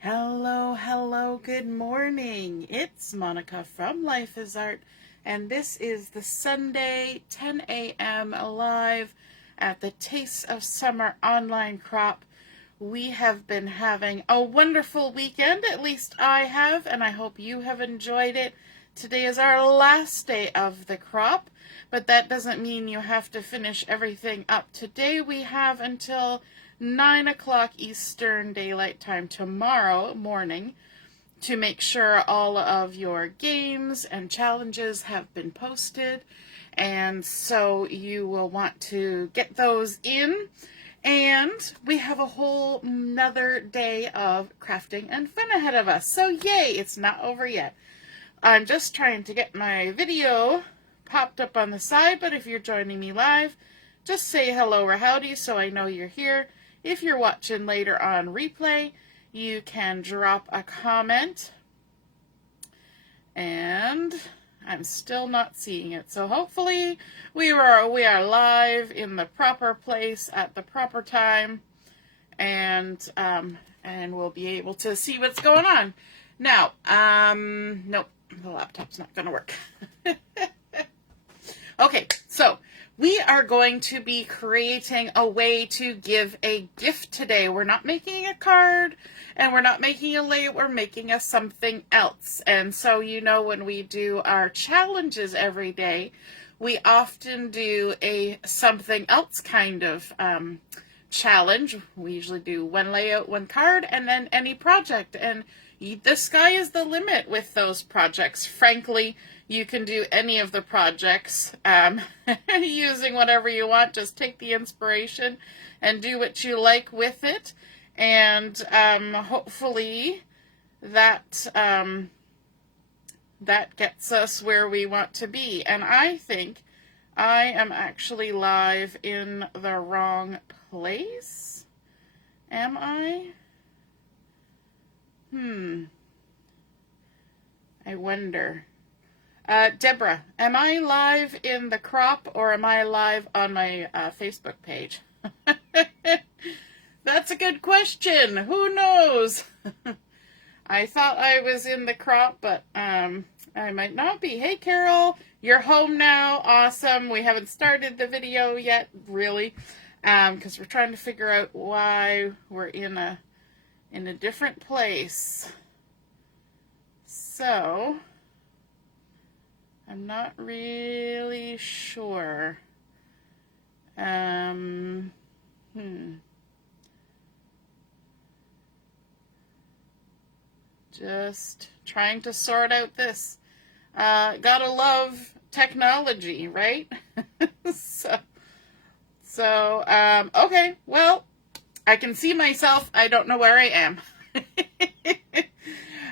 Hello, hello, good morning. It's Monica from Life is Art, and this is the Sunday 10 a.m. live at the Taste of Summer online crop. We have been having a wonderful weekend, at least I have, and I hope you have enjoyed it. Today is our last day of the crop, but that doesn't mean you have to finish everything up. Today we have until 9 o'clock Eastern Daylight Time tomorrow morning to make sure all of your games and challenges have been posted, and so you will want to get those in. And we have a whole another day of crafting and fun ahead of us. So yay, it's not over yet. I'm just trying to get my video popped up on the side, but if you're joining me live, just say hello or howdy so I know you're here. If you're watching later on replay, you can drop a comment. And I'm still not seeing it. So hopefully we are live in the proper place at the proper time, and we'll be able to see what's going on. Now, nope, the laptop's not going to work. Okay, so we are going to be creating a way to give a gift today. We're not making a card, and we're not making a layout, we're making a something else. And so, you know, when we do our challenges every day, we often do a something else kind of challenge. We usually do one layout, one card, and then any project. And the sky is the limit with those projects. Frankly, you can do any of the projects using whatever you want. Just take the inspiration and do what you like with it. And hopefully that that gets us where we want to be. And I think I am actually live in the wrong place. Am I? I wonder. Deborah, am I live in the crop or am I live on my Facebook page? That's a good question. Who knows? I thought I was in the crop, but I might not be. Hey, Carol, you're home now. Awesome. We haven't started the video yet, really, because we're trying to figure out why we're in a different place. So I'm not really sure. Just trying to sort out this. Gotta love technology, right? So, okay, well, I can see myself. I don't know where I am.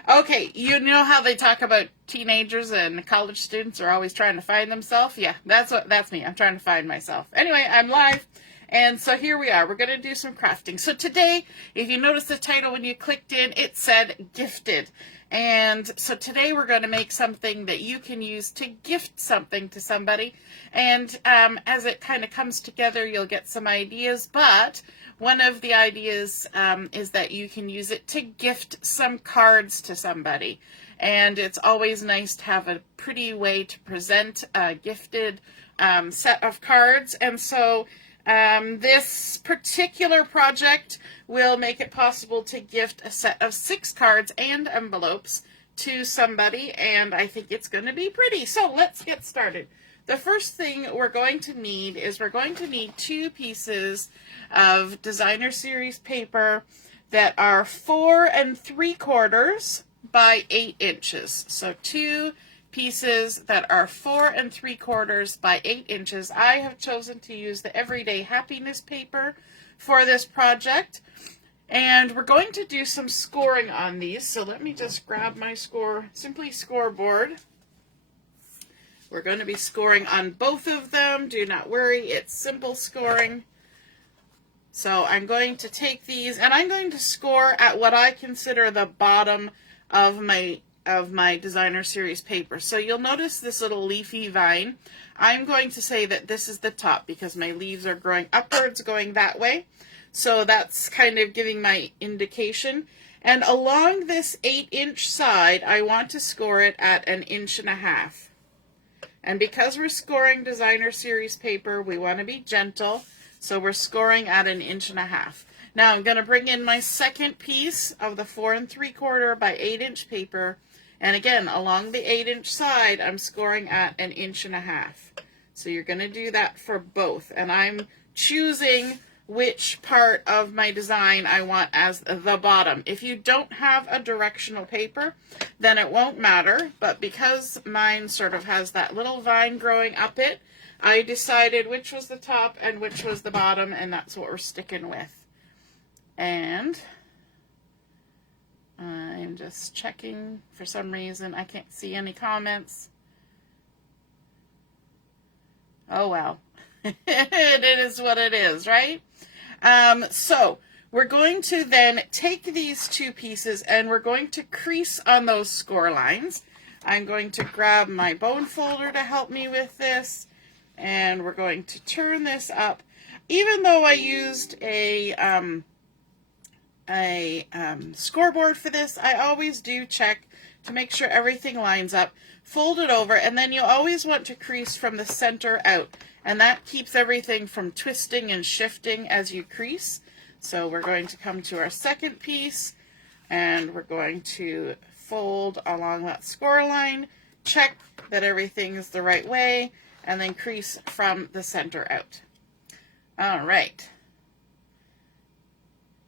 Okay, you know how they talk about teenagers and college students are always trying to find themselves? Yeah, that's me. I'm trying to find myself. Anyway, I'm live, and so here we are. We're going to do some crafting. So today, if you notice the title when you clicked in, it said gifted. And so today we're going to make something that you can use to gift something to somebody. And as it kind of comes together, you'll get some ideas, but one of the ideas is that you can use it to gift some cards to somebody. And it's always nice to have a pretty way to present a gifted set of cards. And so this particular project will make it possible to gift a set of 6 cards and envelopes to somebody. And I think it's going to be pretty. So let's get started. The first thing we're going to need is 2 pieces of designer series paper that are 4 3/4 by 8 inches. So 2 pieces that are 4 3/4 by 8 inches. I have chosen to use the Everyday Happiness paper for this project. And we're going to do some scoring on these. So let me just grab my Simply scoreboard. We're going to be scoring on both of them. Do not worry, it's simple scoring. So I'm going to take these and I'm going to score at what I consider the bottom of my designer series paper. So you'll notice this little leafy vine. I'm going to say that this is the top because my leaves are growing upwards, going that way. So that's kind of giving my indication. And along this 8-inch side, I want to score it at 1.5 inches. And because we're scoring designer series paper, we want to be gentle. So we're scoring at 1.5 inches. Now I'm going to bring in my second piece of the 4 3/4 by 8-inch paper. And again, along the 8-inch side, I'm scoring at 1.5 inches. So you're going to do that for both. And I'm choosing which part of my design I want as the bottom. If you don't have a directional paper, then it won't matter. But because mine sort of has that little vine growing up it, I decided which was the top and which was the bottom, and that's what we're sticking with. And I'm just checking. For some reason, I can't see any comments. Oh, well. It is what it is, right? So we're going to then take these two pieces and we're going to crease on those score lines. I'm going to grab my bone folder to help me with this, and we're going to turn this up. Even though I used a scoreboard for this, I always do check to make sure everything lines up. Fold it over, and then you always want to crease from the center out, and that keeps everything from twisting and shifting as you crease. So we're going to come to our second piece, and we're going to fold along that score line, check that everything is the right way, and then crease from the center out. All right.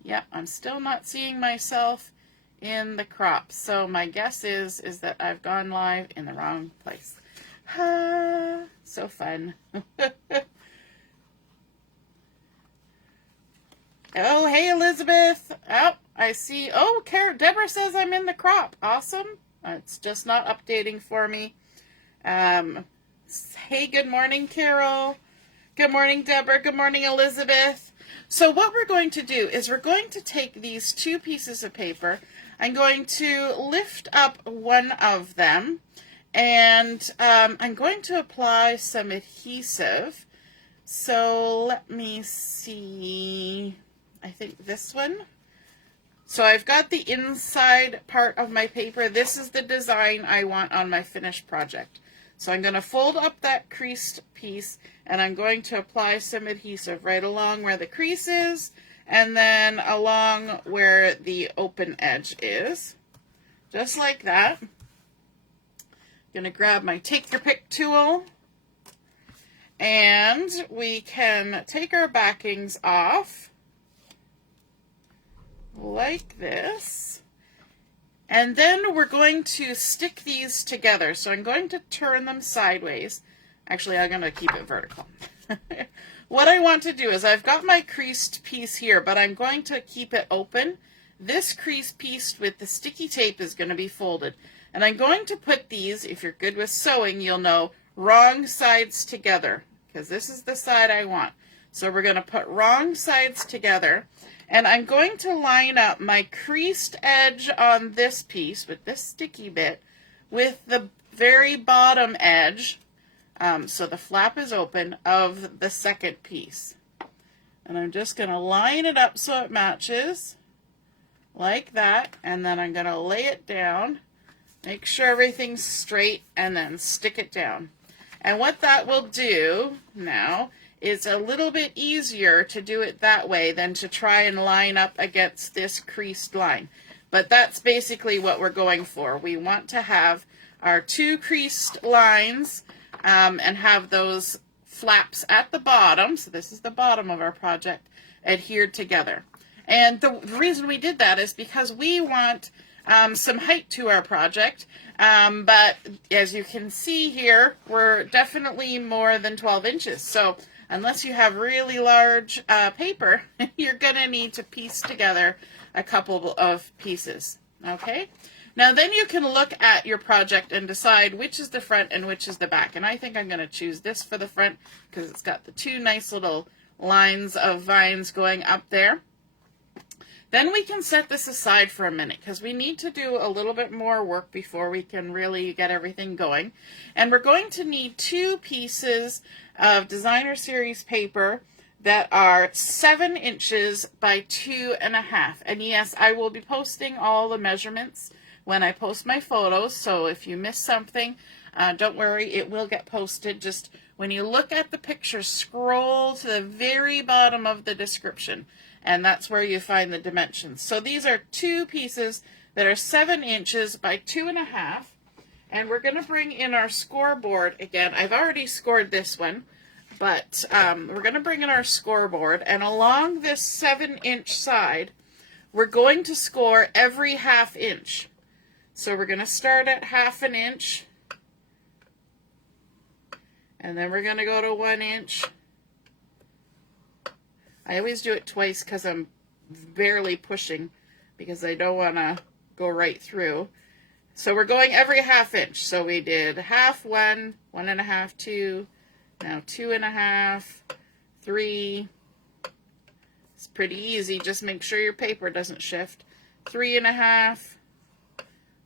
Yep, I'm still not seeing myself in the crop. So my guess is that I've gone live in the wrong place. Ah, so fun. Oh, hey, Elizabeth. Oh, I see. Oh, Deborah says I'm in the crop. Awesome. It's just not updating for me. Hey, good morning, Carol. Good morning, Deborah. Good morning, Elizabeth. So what we're going to do is we're going to take these two pieces of paper. I'm going to lift up one of them, and I'm going to apply some adhesive. So let me see. I think this one. So I've got the inside part of my paper. This is the design I want on my finished project. So I'm going to fold up that creased piece, and I'm going to apply some adhesive right along where the crease is, and then along where the open edge is. Just like that. I'm going to grab my Take Your Pick tool, and we can take our backings off like this. And then we're going to stick these together. So I'm going to turn them sideways. Actually, I'm going to keep it vertical. What I want to do is I've got my creased piece here, but I'm going to keep it open. This crease piece with the sticky tape is going to be folded. And I'm going to put these, if you're good with sewing, you'll know, wrong sides together, because this is the side I want. So we're going to put wrong sides together. And I'm going to line up my creased edge on this piece with this sticky bit with the very bottom edge, so the flap is open, of the second piece. And I'm just going to line it up so it matches like that, and then I'm going to lay it down, make sure everything's straight, and then stick it down. And what that will do now, it's a little bit easier to do it that way than to try and line up against this creased line. But that's basically what we're going for. We want to have our two creased lines and have those flaps at the bottom, so this is the bottom of our project, adhered together. And the reason we did that is because we want some height to our project, but as you can see here, we're definitely more than 12 inches. So unless you have really large paper, you're going to need to piece together a couple of pieces, okay? Now then you can look at your project and decide which is the front and which is the back. And I think I'm going to choose this for the front because it's got the two nice little lines of vines going up there. Then we can set this aside for a minute because we need to do a little bit more work before we can really get everything going. And we're going to need two pieces of designer series paper that are 7 inches by 2.5. And yes, I will be posting all the measurements when I post my photos. So if you miss something, don't worry, it will get posted. Just when you look at the picture, scroll to the very bottom of the description, and that's where you find the dimensions. So these are 2 pieces that are 7 inches by 2.5. And we're going to bring in our scoreboard again. I've already scored this one, but we're going to bring in our scoreboard, and along this 7-inch side, we're going to score every 1/2 inch. So we're going to start at 1/2 inch, and then we're going to go to 1 inch. I always do it twice because I'm barely pushing, because I don't want to go right through. So we're going every 1/2 inch. So we did 1/2, 1, 1.5, 2, now 2.5, 3. It's pretty easy. Just make sure your paper doesn't shift. 3.5,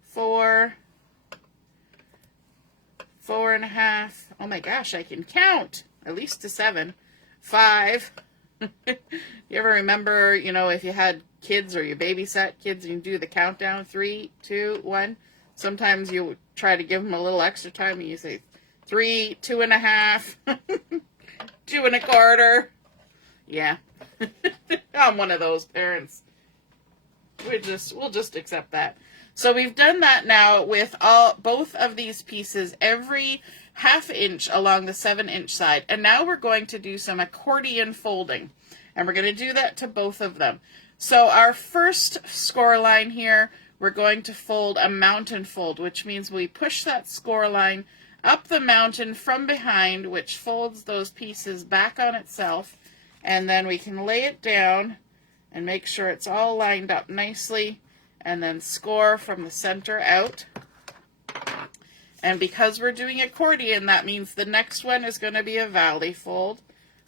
4, 4.5. Oh my gosh, I can count at least to 7. 5. You ever remember, you know, if you had kids or you babysat kids and you do the countdown, 3, 2, 1. Sometimes you try to give them a little extra time and you say 3, 2.5, 2 1/4. Yeah. I'm one of those parents. We'll just accept that. So we've done that now with both of these pieces, every 1/2 inch along the 7-inch side. And now we're going to do some accordion folding. And we're going to do that to both of them. So our first score line here, we're going to fold a mountain fold, which means we push that score line up the mountain from behind, which folds those pieces back on itself. And then we can lay it down and make sure it's all lined up nicely, and then score from the center out. And because we're doing accordion, that means the next one is going to be a valley fold.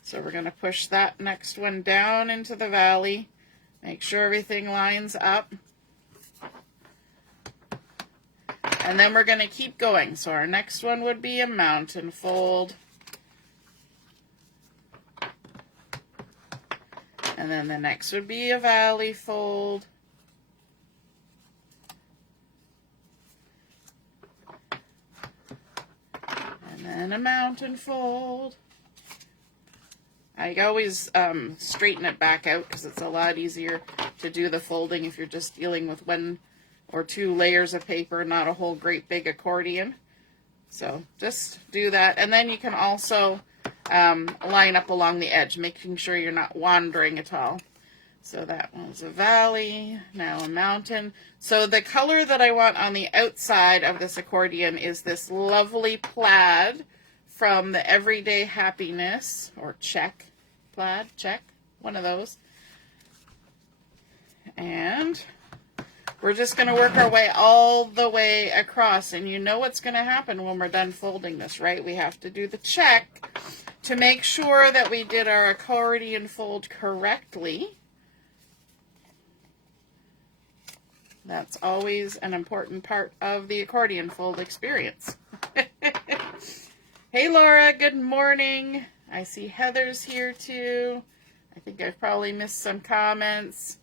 So we're going to push that next one down into the valley, make sure everything lines up. And then we're going to keep going. So our next one would be a mountain fold. And then the next would be a valley fold. And then a mountain fold. I always straighten it back out because it's a lot easier to do the folding if you're just dealing with 1 or 2 layers of paper, not a whole great big accordion. So just do that. And then you can also line up along the edge, making sure you're not wandering at all. So that one's a valley, now a mountain. So the color that I want on the outside of this accordion is this lovely plaid from the Everyday Happiness, or check, plaid, check, one of those. And we're just going to work our way all the way across. And you know what's going to happen when we're done folding this, right? We have to do the check to make sure that we did our accordion fold correctly. That's always an important part of the accordion fold experience. Hey Laura, good morning. I see Heather's here too. I think I've probably missed some comments.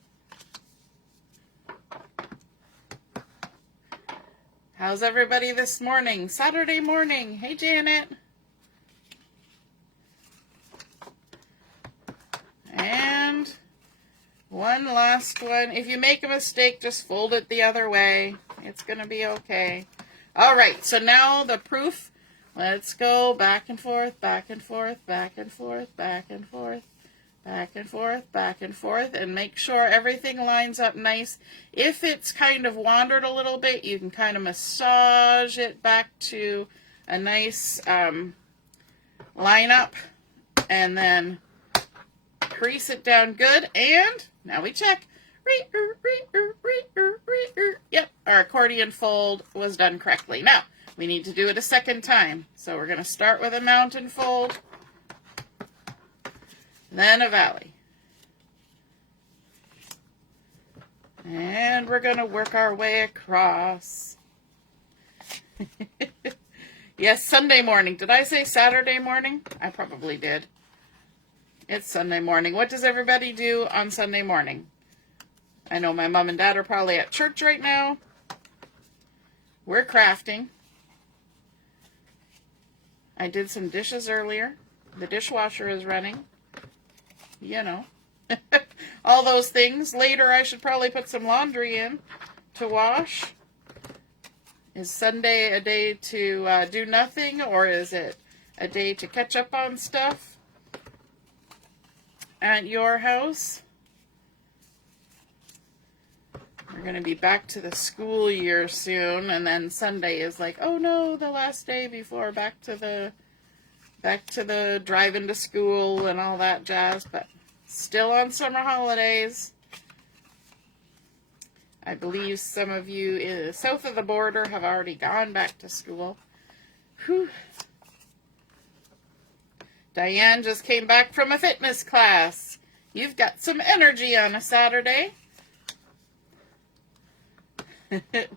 How's everybody this morning? Saturday morning. Hey Janet. And one last one. If you make a mistake, just fold it the other way. It's going to be okay. All right, so now the proof. Let's go back and forth, back and forth, back and forth, back and forth, back and forth, back and forth, and make sure everything lines up nice. If it's kind of wandered a little bit, you can kind of massage it back to a nice line up, and then crease it down good, and now we check. Yep, our accordion fold was done correctly. Now, we need to do it a second time. So we're going to start with a mountain fold, then a valley. And we're going to work our way across. Yes, Sunday morning. Did I say Saturday morning? I probably did. It's Sunday morning. What does everybody do on Sunday morning? I know my mom and dad are probably at church right now. We're crafting. I did some dishes earlier. The dishwasher is running. You know. All those things. Later I should probably put some laundry in to wash. Is Sunday a day to do nothing, or is it a day to catch up on stuff at your house? We're going to be back to the school year soon, and then Sunday is like, oh no, the last day before back to the drive-in to school and all that jazz, but still on summer holidays. I believe some of you south of the border have already gone back to school. Whew. Diane just came back from a fitness class. You've got some energy on a Saturday.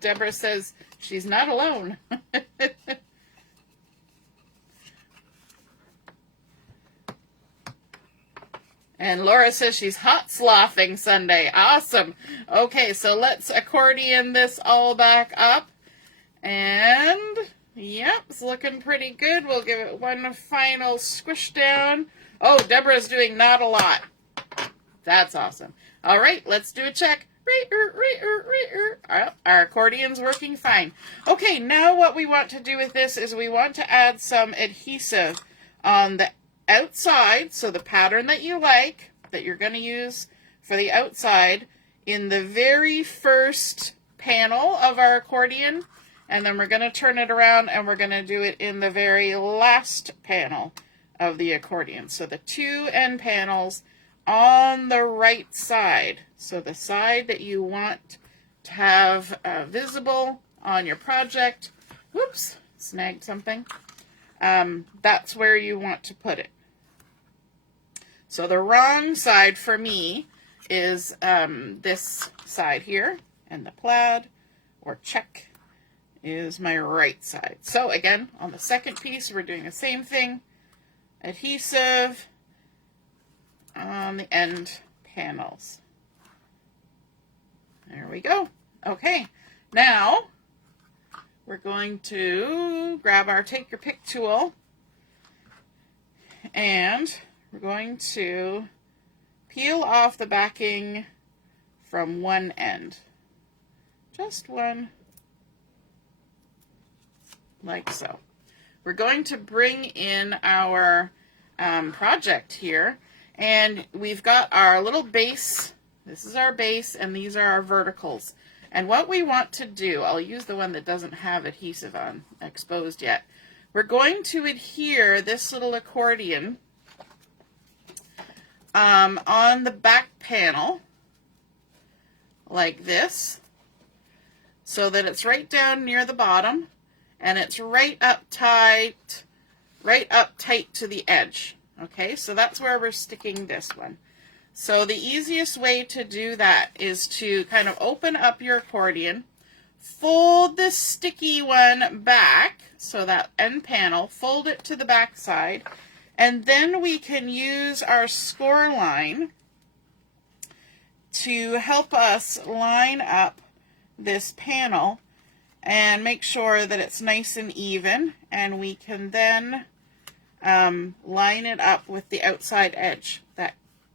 Deborah says she's not alone. And Laura says she's hot sloughing Sunday. Awesome. Okay, so let's accordion this all back up. And, yep, it's looking pretty good. We'll give it one final squish down. Oh, Deborah's doing not a lot. That's awesome. All right, let's do a check. Our accordion's working fine. Okay, now what we want to do with this is we want to add some adhesive on the outside, so the pattern that you like, that you're going to use for the outside, in the very first panel of our accordion, and then we're going to turn it around and we're going to do it in the very last panel of the accordion. So the two end panels on the right side, so the side that you want to have visible on your project. Whoops, snagged something. That's where you want to put it. So the wrong side for me is this side here, and the plaid or check is my right side. So again, on the second piece, we're doing the same thing. Adhesive on the end panels. There we go. Okay, now we're going to grab our Take Your Pick tool, and we're going to peel off the backing from one end. Just one, like so. We're going to bring in our project here, and we've got our little base. This is our base, and these are our verticals. And what we want to do, I'll use the one that doesn't have adhesive on exposed yet. We're going to adhere this little accordion on the back panel, like this, so that it's right down near the bottom, and it's right up tight to the edge. Okay, so that's where we're sticking this one. So the easiest way to do that is to kind of open up your accordion, fold this sticky one back, so that end panel, fold it to the back side, and then we can use our score line to help us line up this panel and make sure that it's nice and even, and we can then line it up with the outside edge.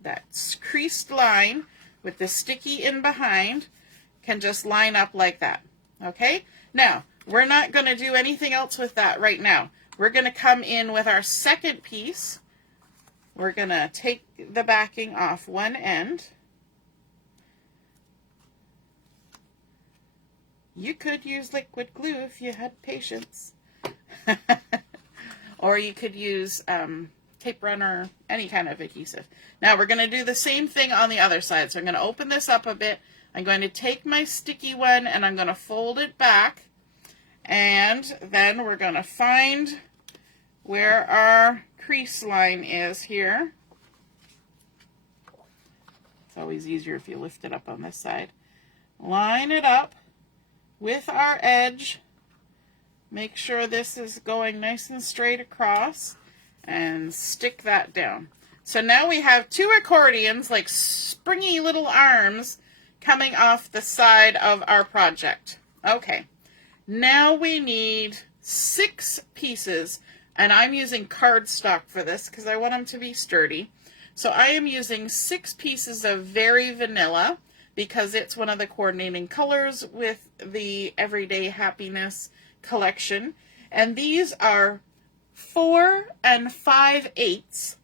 That creased line with the sticky in behind can just line up like that. Okay? Now, we're not going to do anything else with that right now. We're going to come in with our second piece. We're going to take the backing off one end. You could use liquid glue if you had patience. Or you could use tape runner, any kind of adhesive. Now we're going to do the same thing on the other side. So I'm going to open this up a bit. I'm going to take my sticky one and I'm going to fold it back. And then we're going to find where our crease line is here. It's always easier if you lift it up on this side. Line it up with our edge. Make sure this is going nice and straight across, and stick that down. So now we have two accordions, like springy little arms, coming off the side of our project. Okay, now we need 6 pieces, and I'm using cardstock for this because I want them to be sturdy. So I am using 6 pieces of Very Vanilla because it's one of the coordinating colors with the Everyday Happiness collection. And these are 4 5/8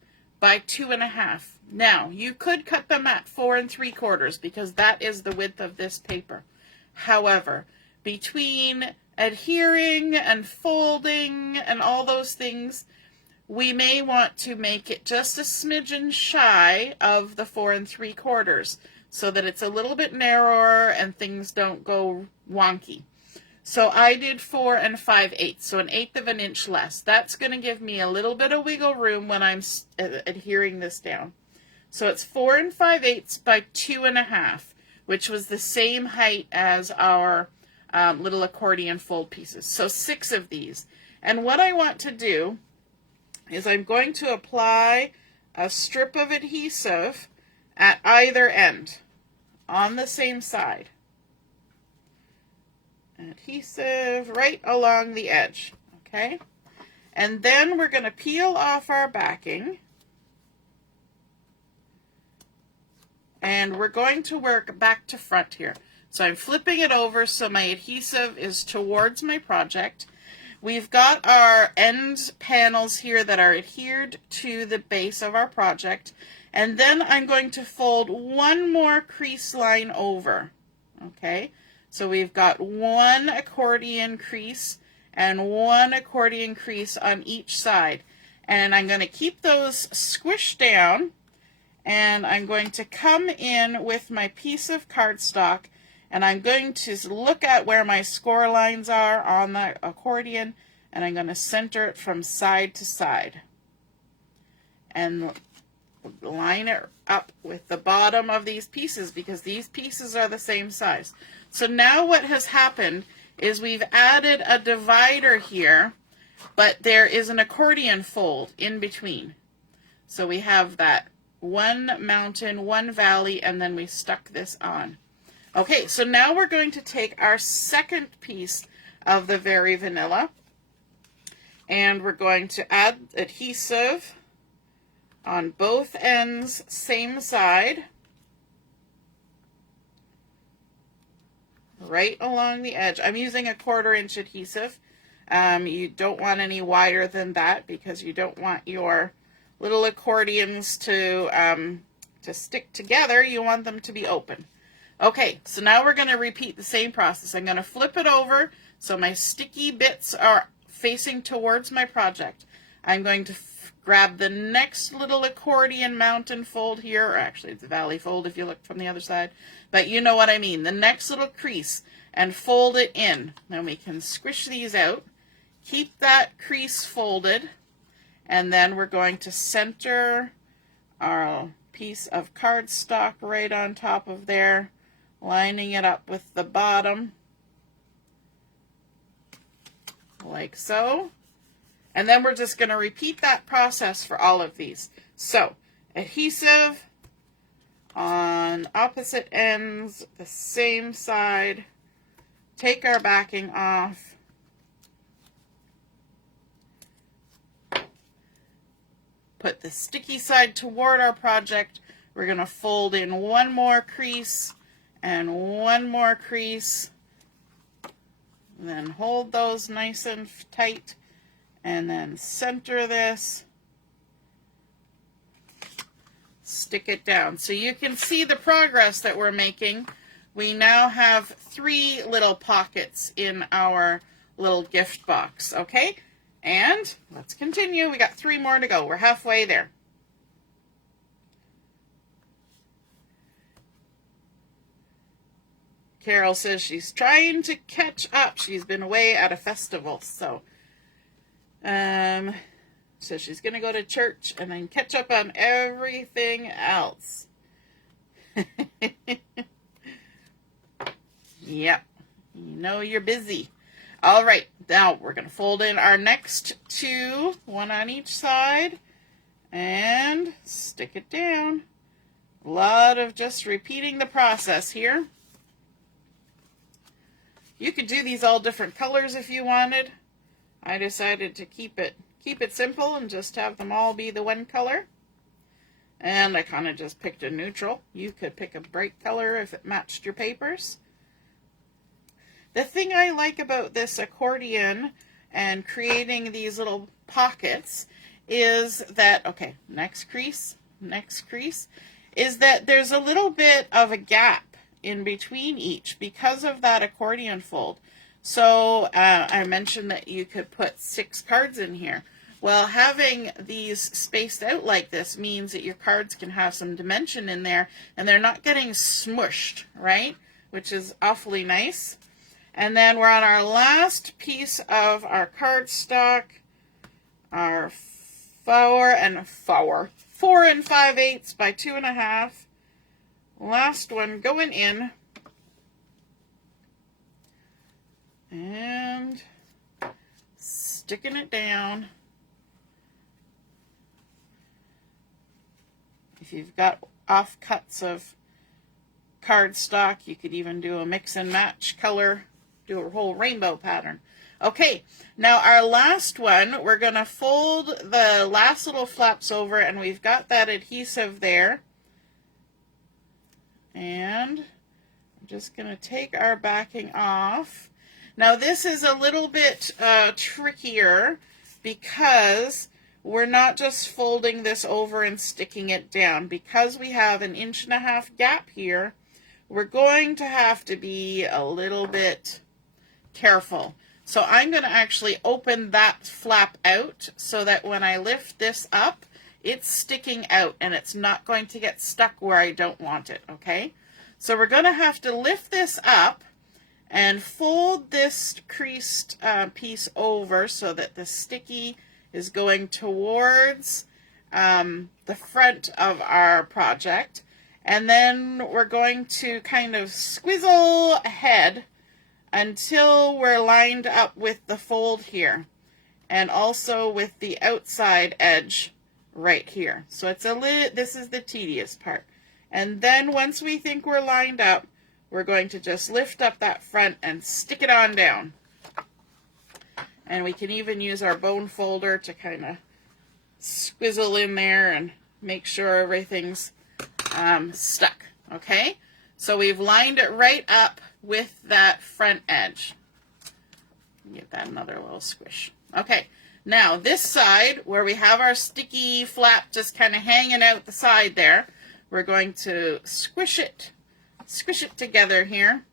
by 2.5. Now, you could cut them at 4 3/4 because that is the width of this paper. However, between adhering and folding and all those things, we may want to make it just a smidgen shy of the 4 3/4 so that it's a little bit narrower and things don't go wonky. So I did 4 5/8, so 1/8 of an inch less. That's going to give me a little bit of wiggle room when I'm adhering this down. So it's 4 5/8 by 2.5, which was the same height as our little accordion fold pieces. So 6 of these. And what I want to do is I'm going to apply a strip of adhesive at either end on the same side. Adhesive right along the edge, okay? And then we're going to peel off our backing, and we're going to work back to front here. So I'm flipping it over so my adhesive is towards my project. We've got our end panels here that are adhered to the base of our project, and then I'm going to fold one more crease line over, okay? So we've got 1 accordion crease and 1 accordion crease on each side. And I'm going to keep those squished down, and I'm going to come in with my piece of cardstock, and I'm going to look at where my score lines are on the accordion, and I'm going to center it from side to side. And line it up with the bottom of these pieces because these pieces are the same size. So now what has happened is we've added a divider here, but there is an accordion fold in between. So we have that 1 mountain, 1 valley, and then we stuck this on. Okay, so now we're going to take our second piece of the Very Vanilla, and we're going to add adhesive on both ends, same side, right along the edge. I'm using a 1/4 inch adhesive. You don't want any wider than that because you don't want your little accordions to stick together. You want them to be open. Okay, so now we're going to repeat the same process. I'm going to flip it over so my sticky bits are facing towards my project. I'm going to grab the next little accordion mountain fold here, or actually it's a valley fold if you look from the other side, but you know what I mean, the next little crease, and fold it in. Then we can squish these out, keep that crease folded, and then we're going to center our piece of cardstock right on top of there, lining it up with the bottom, like so. And then we're just going to repeat that process for all of these. So, adhesive on opposite ends, the same side, take our backing off, put the sticky side toward our project. We're going to fold in 1 more crease and 1 more crease, and then hold those nice and tight, and then center this, stick it down. So you can see the progress that we're making. We now have 3 little pockets in our little gift box, okay? And let's continue. We got 3 more to go. We're halfway there. Carol says she's trying to catch up. She's been away at a festival, so so she's going to go to church and then catch up on everything else. Yep, you know you're busy. All right, now we're going to fold in our next 2, 1 on each side, and stick it down. A lot of just repeating the process here. You could do these all different colors if you wanted. I decided to keep it simple and just have them all be the one color. And I kind of just picked a neutral. You could pick a bright color if it matched your papers. The thing I like about this accordion and creating these little pockets is that, okay, next crease, is that there's a little bit of a gap in between each because of that accordion fold. So I mentioned that you could put 6 cards in here. Well, having these spaced out like this means that your cards can have some dimension in there and they're not getting smushed, right? Which is awfully nice. And then we're on our last piece of our cardstock, our 4 and 5/8 by 2.5. Last one going in. And sticking it down. If you've got offcuts of cardstock, you could even do a mix and match color, do a whole rainbow pattern. Okay, now our last one, we're going to fold the last little flaps over, and we've got that adhesive there. And I'm just going to take our backing off. Now this is a little bit trickier because we're not just folding this over and sticking it down. Because we have an 1.5 inch gap here, we're going to have to be a little bit careful. So I'm going to actually open that flap out so that when I lift this up, it's sticking out and it's not going to get stuck where I don't want it, okay? So we're going to have to lift this up and fold this creased piece over so that the sticky is going towards the front of our project. And then we're going to kind of squizzle ahead until we're lined up with the fold here and also with the outside edge right here. So it's this is the tedious part. And then once we think we're lined up, we're going to just lift up that front and stick it on down. And we can even use our bone folder to kind of squizzle in there and make sure everything's stuck, okay? So we've lined it right up with that front edge. Give that another little squish. Okay, now this side where we have our sticky flap just kind of hanging out the side there, we're going to squish it together here,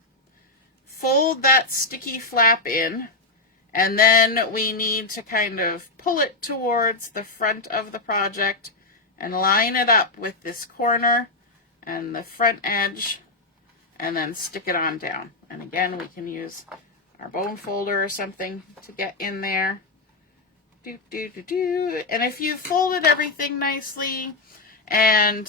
fold that sticky flap in, and then we need to kind of pull it towards the front of the project and line it up with this corner and the front edge, and then stick it on down. And again, we can use our bone folder or something to get in there. And if you've folded everything nicely and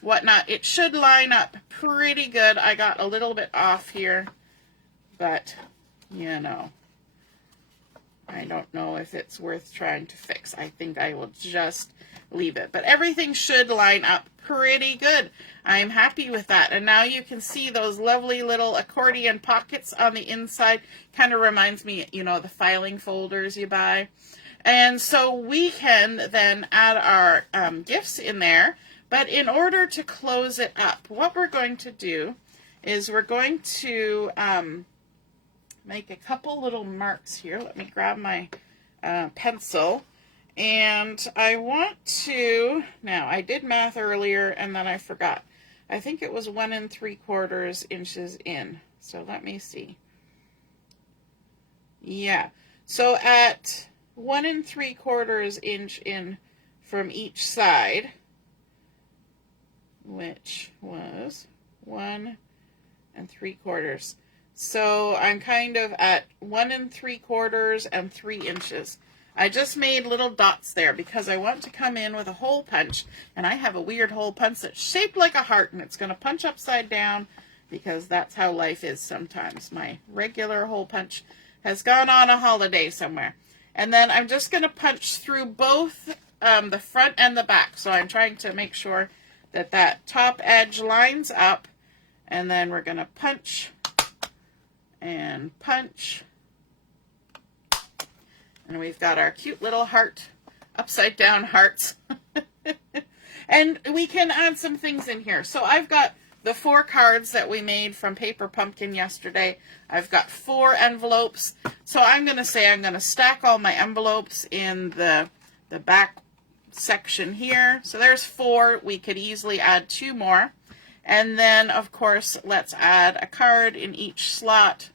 whatnot, it should line up pretty good. I got a little bit off here, but you know, I don't know if it's worth trying to fix. I think I will just leave it. But everything should line up pretty good. I'm happy with that. And now you can see those lovely little accordion pockets on the inside. Kind of reminds me, you know, the filing folders you buy. And so we can then add our gifts in there. But in order to close it up, what we're going to do is we're going to make a couple little marks here. Let me grab my pencil. And I want to, now I did math earlier and then I forgot. I think it was 1 3/4 inches in. So let me see. Yeah, so at 1 3/4 inch in from each side, which was 1 3/4. So I'm kind of at 1 3/4 and 3 inches. I just made little dots there because I want to come in with a hole punch, and I have a weird hole punch that's shaped like a heart, and it's going to punch upside down because that's how life is sometimes. My regular hole punch has gone on a holiday somewhere. And then I'm just going to punch through both the front and the back. So I'm trying to make sure that that top edge lines up, and then we're going to punch and punch. And we've got our cute little heart, upside down hearts. And we can add some things in here. So I've got the 4 cards that we made from Paper Pumpkin yesterday. I've got 4 envelopes. So I'm going to say I'm going to stack all my envelopes in the back section here. So there's 4. We could easily add 2 more. And then, of course, let's add a card in each slot.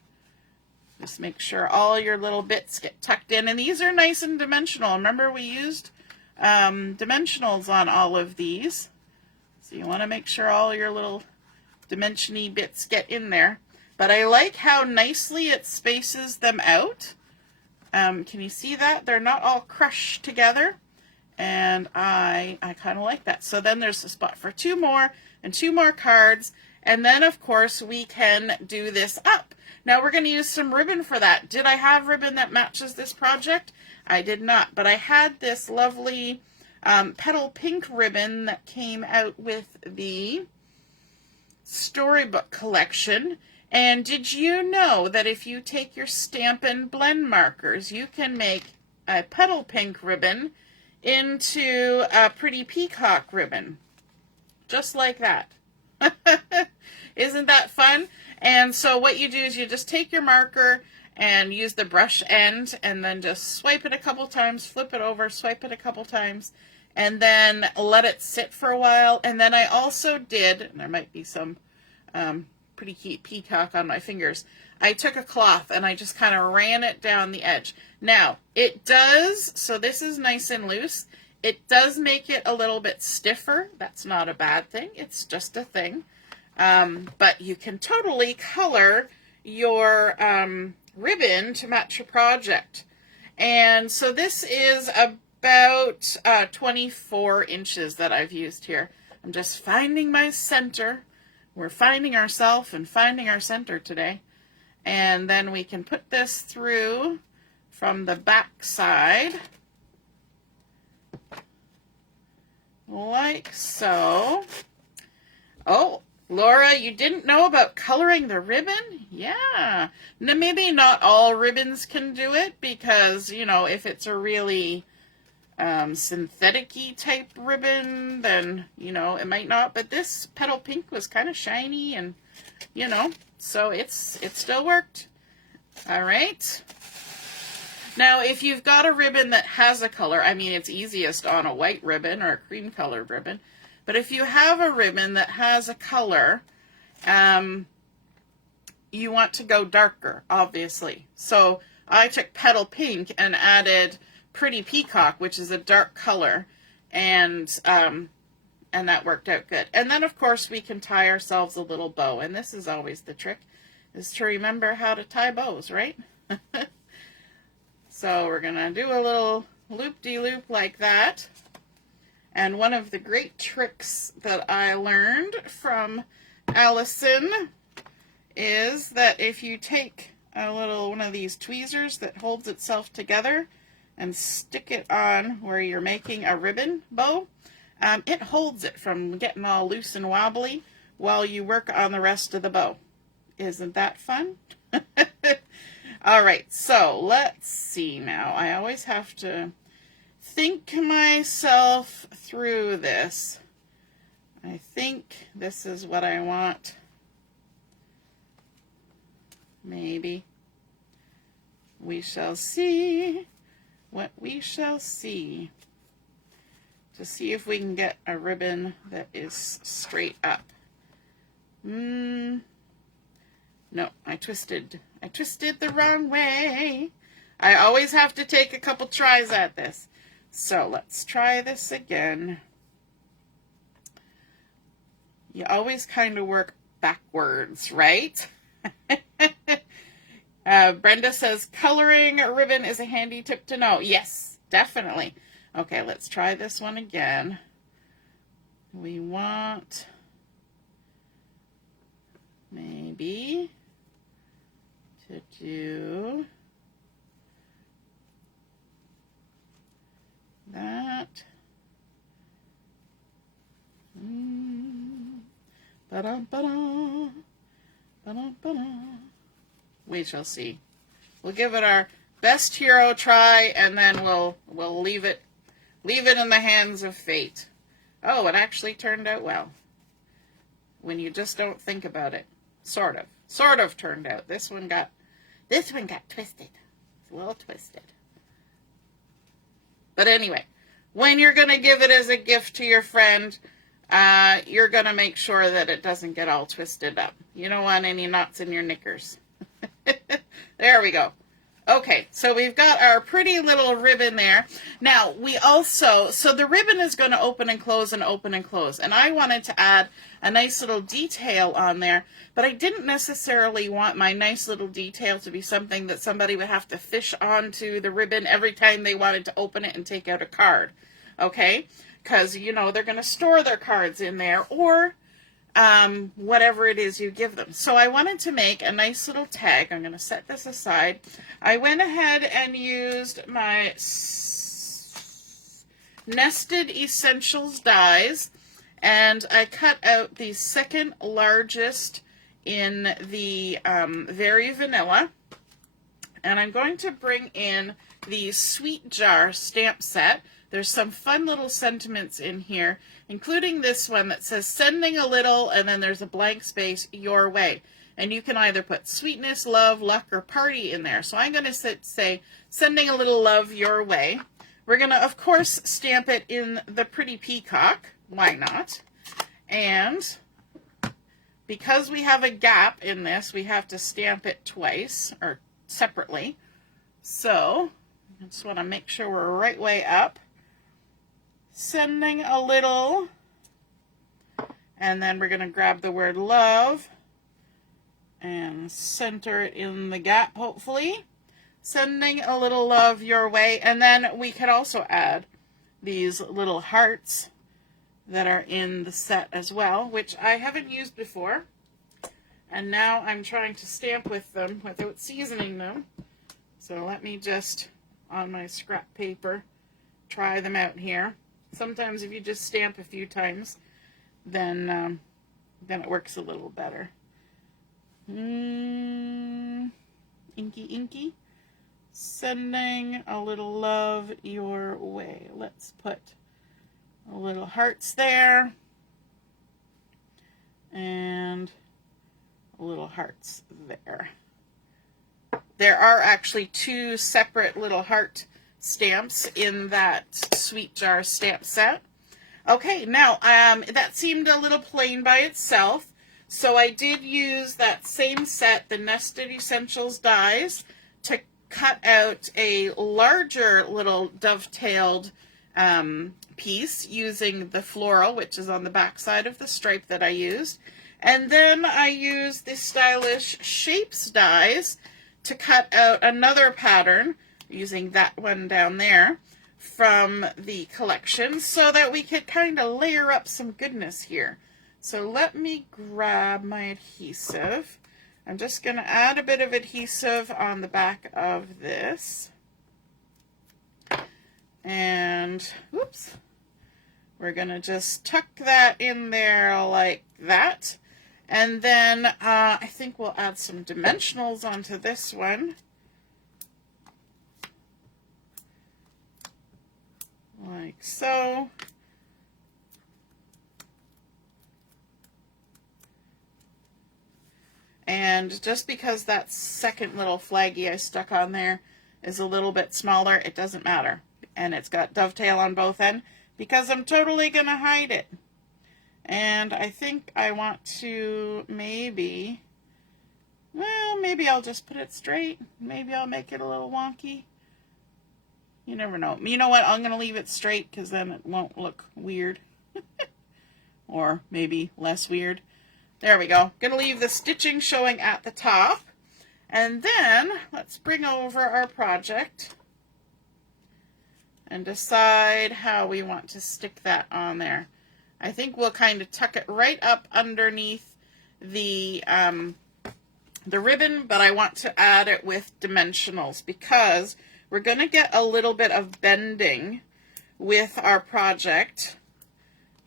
Just make sure all your little bits get tucked in. And these are nice and dimensional. Remember, we used dimensionals on all of these. So you want to make sure all your little dimension-y bits get in there. But I like how nicely it spaces them out. Can you see that? They're not all crushed together. And I kind of like that. So then there's a spot for 2 more and 2 more cards. And then, of course, we can do this up. Now, we're going to use some ribbon for that. Did I have ribbon that matches this project? I did not. But I had this lovely Petal Pink ribbon that came out with the Storybook collection. And did you know that if you take your Stampin' blend markers, you can make a Petal Pink ribbon into a pretty peacock ribbon? Just like that. Isn't that fun? And so what you do is you just take your marker and use the brush end and then just swipe it a couple times, flip it over, swipe it a couple times, and then let it sit for a while. And then I also did, and there might be some pretty cute peacock on my fingers, I took a cloth and I just kind of ran it down the edge. Now, it does, so this is nice and loose, it does make it a little bit stiffer. That's not a bad thing. It's just a thing. But you can totally color your ribbon to match your project. And so this is about 24 inches that I've used here. I'm just finding my center. We're finding ourselves and finding our center today. And then we can put this through from the back side, like so. Oh, Laura, you didn't know about coloring the ribbon? Yeah. Now, maybe not all ribbons can do it because, you know, if it's a really synthetic-y type ribbon, then, you know, it might not. But this Petal Pink was kind of shiny and, you know, so it still worked. All right. Now, if you've got a ribbon that has a color, I mean, it's easiest on a white ribbon or a cream colored ribbon. But if you have a ribbon that has a color, you want to go darker, obviously. So I took Petal Pink and added Pretty Peacock, which is a dark color, and that worked out good. And then, of course, we can tie ourselves a little bow. And this is always the trick, is to remember how to tie bows, right? So we're going to do a little loop-de-loop like that. And one of the great tricks that I learned from Allison is that if you take a little one of these tweezers that holds itself together and stick it on where you're making a ribbon bow, it holds it from getting all loose and wobbly while you work on the rest of the bow. Isn't that fun? All right, so let's see now. I always have to think myself through this. I think this is what I want. Maybe. We shall see what we shall see. To see if we can get a ribbon that is straight up. No, I twisted the wrong way. I always have to take a couple tries at this. So let's try this again. You always kind of work backwards, right? Brenda says, coloring a ribbon is a handy tip to know. Yes, definitely. Okay, let's try this one again. We want maybe to do that Ba-dum, ba-dum. Ba-dum, ba-dum. We shall see. We'll give it our best hero try, and then we'll leave it in the hands of fate. Oh, it actually turned out well. When you just don't think about it. Sort of turned out. This one got twisted. It's a little twisted. But anyway, when you're going to give it as a gift to your friend, you're going to make sure that it doesn't get all twisted up. You don't want any knots in your knickers. There we go. Okay, so we've got our pretty little ribbon there. Now, so the ribbon is going to open and close and open and close. And I wanted to add a nice little detail on there, but I didn't necessarily want my nice little detail to be something that somebody would have to fish onto the ribbon every time they wanted to open it and take out a card. Okay? Because, you know, they're going to store their cards in there, or whatever it is you give them. So I wanted to make a nice little tag. I'm going to set this aside. I went ahead and used my Nested Essentials dies, and I cut out the second largest in the Very Vanilla, and I'm going to bring in the Sweet Jar stamp set. There's some fun little sentiments in here, including this one that says sending a little, and then there's a blank space, your way. And you can either put sweetness, love, luck, or party in there. So I'm going to say sending a little love your way. We're going to, of course, stamp it in the pretty peacock. Why not? And because we have a gap in this, we have to stamp it twice, or separately. So I just want to make sure we're right way up. Sending a little, and then we're going to grab the word love and center it in the gap, hopefully. Sending a little love your way, and then we could also add these little hearts that are in the set as well, which I haven't used before, and now I'm trying to stamp with them without seasoning them. So let me just, on my scrap paper, try them out here. Sometimes if you just stamp a few times, then it works a little better. Inky, inky. Sending a little love your way. Let's put a little hearts there. And a little hearts there. There are actually two separate little heart stamps in that Sweet Jar stamp set. Okay, now that seemed a little plain by itself, so I did use that same set, the Nested Essentials dies, to cut out a larger little dovetailed piece using the floral, which is on the back side of the stripe that I used. And then I used the Stylish Shapes dies to cut out another pattern using that one down there from the collection, so that we could kind of layer up some goodness here. So let me grab my adhesive. I'm just going to add a bit of adhesive on the back of this. And, whoops, we're going to just tuck that in there like that. And then I think we'll add some dimensionals onto this one. Like so. And just because that second little flaggy I stuck on there is a little bit smaller, it doesn't matter. And it's got dovetail on both ends because I'm totally going to hide it. And I think I want to maybe I'll just put it straight. Maybe I'll make it a little wonky. You never know. You know what? I'm going to leave it straight because then it won't look weird. Or maybe less weird. There we go. Going to leave the stitching showing at the top. And then let's bring over our project and decide how we want to stick that on there. I think we'll kind of tuck it right up underneath the ribbon, but I want to add it with dimensionals because we're going to get a little bit of bending with our project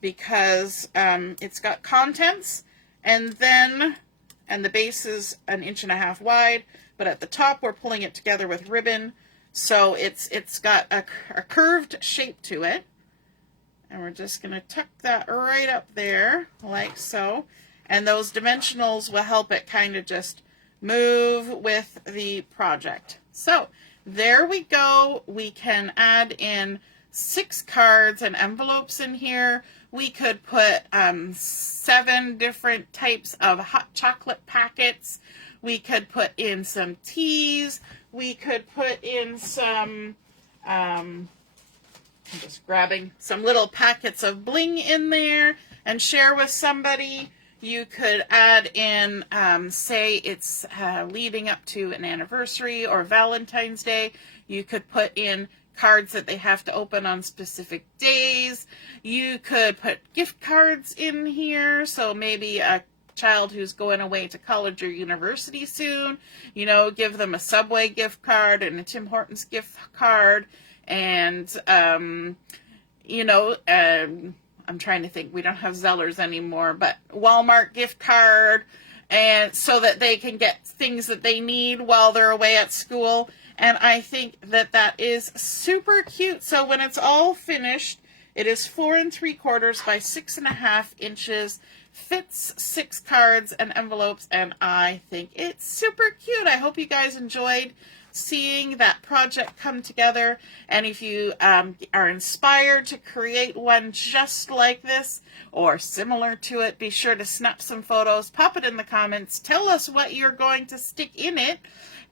because it's got contents and the base is 1.5 inches wide, but at the top we're pulling it together with ribbon, so it's got a curved shape to it. And we're just going to tuck that right up there, like so. And those dimensionals will help it kind of just move with the project. So there we go. We can add in 6 cards and envelopes in here. We could put 7 different types of hot chocolate packets. We could put in some teas. We could put in some... I'm just grabbing some little packets of bling in there and share with somebody. You could add in, say it's leading up to an anniversary or Valentine's Day. You could put in cards that they have to open on specific days. You could put gift cards in here. So maybe a child who's going away to college or university soon, you know, give them a Subway gift card and a Tim Hortons gift card. And, you know, I'm trying to think, we don't have Zellers anymore, but Walmart gift card, and so that they can get things that they need while they're away at school. And I think that that is super cute. So when it's all finished, it is 4 3/4 by 6.5 inches, fits 6 cards and envelopes, and I think it's super cute. I hope you guys enjoyed seeing that project come together, and if you are inspired to create one just like this or similar to it, be sure to snap some photos, pop it in the comments, tell us what you're going to stick in it,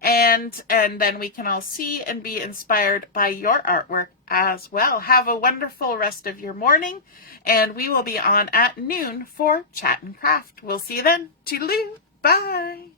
and then we can all see and be inspired by your artwork as well. Have a wonderful rest of your morning, and we will be on at noon for Chat and Craft. We'll see you then. Toodaloo. Bye.